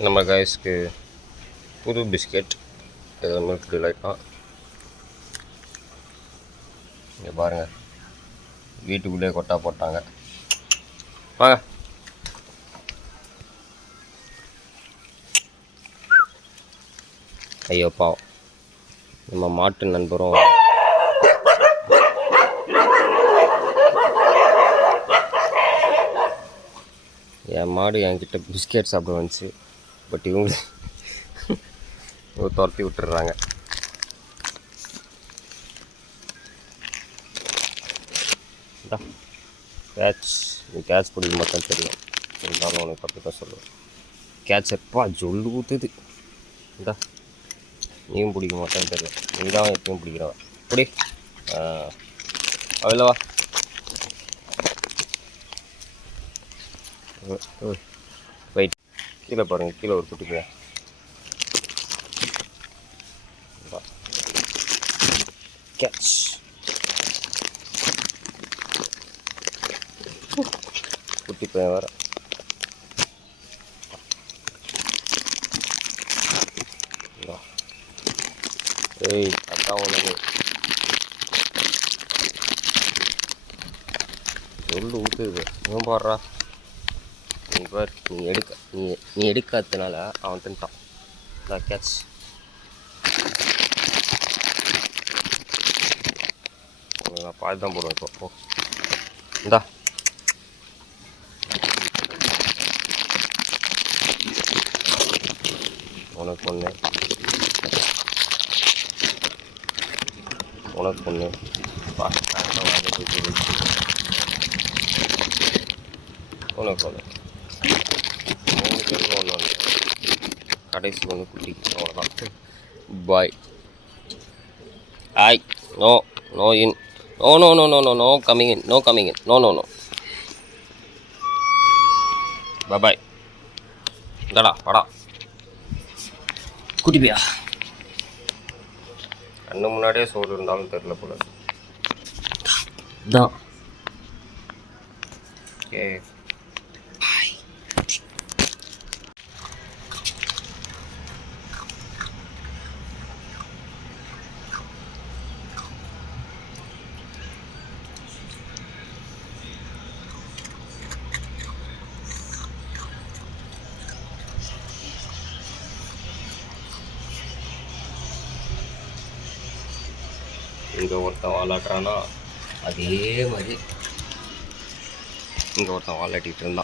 நம்ம கைஸ்க்கு புது biscuit milk டிலைட்டாக இங்கே பாருங்கள், வீட்டுக்குள்ளேயே கொட்டா போட்டாங்க. வாங்க. ஐயோ பாவம், நம்ம மாட்டு நண்பரும் என் மாடு என்கிட்ட பிஸ்கெட் சாப்பிட வந்துச்சு. பட் இவங்க துரத்தி விட்டுறாங்க. கேட்ச், நீ கேட்ச் பிடிக்க மாட்டேன்னு தெரியும், இருந்தாலும் உனக்கு அப்படி தான் சொல்லுவேன். கேட்ச் எப்பா ஜொல்லு ஊற்றுது. இந்தா நீயும் பிடிக்க மாட்டேன்னு தெரியும், நீ தான் எப்பயும் பிடிக்கிறவன். பிடி அவ்வளோ வா. வெயிட், கீழே பாருங்கள், கீழே ஒரு குட்டி போய் கேட்ச். குட்டி பையன் வேறு. ஏய் அதான் உனக்கு சொல்லு ஊற்றுது. இவன் பாடுறா, நீ பார், நீ எடுக்காததுனால அவன் தின்ட்டான். நான் கேட்ச். நான் பாதி தான் போடுவேன் இப்போ. இந்தா உனக்கு ஒன்று, உனக்கு ஒன்று. உனக்கு ஒன்று, 3 பேருக்கு ஒன்று ஒன்று. கடைசி ஒன்று குட்டி, அவ்வளோதான். Bye. I no no in, no no no no no no coming in, no coming in, no no no. Bye. இந்தடா வாடா குட்டி பையா. கண்ணு முன்னாடியே சோறு இருந்தாலும் தெரில போல தான். ஓகே இங்கே ஒருத்தன் வாலாட்டுறானா, அதே மாதிரி இங்கே ஒருத்தன் வாலாட்டிகிட்டு இருந்தான்.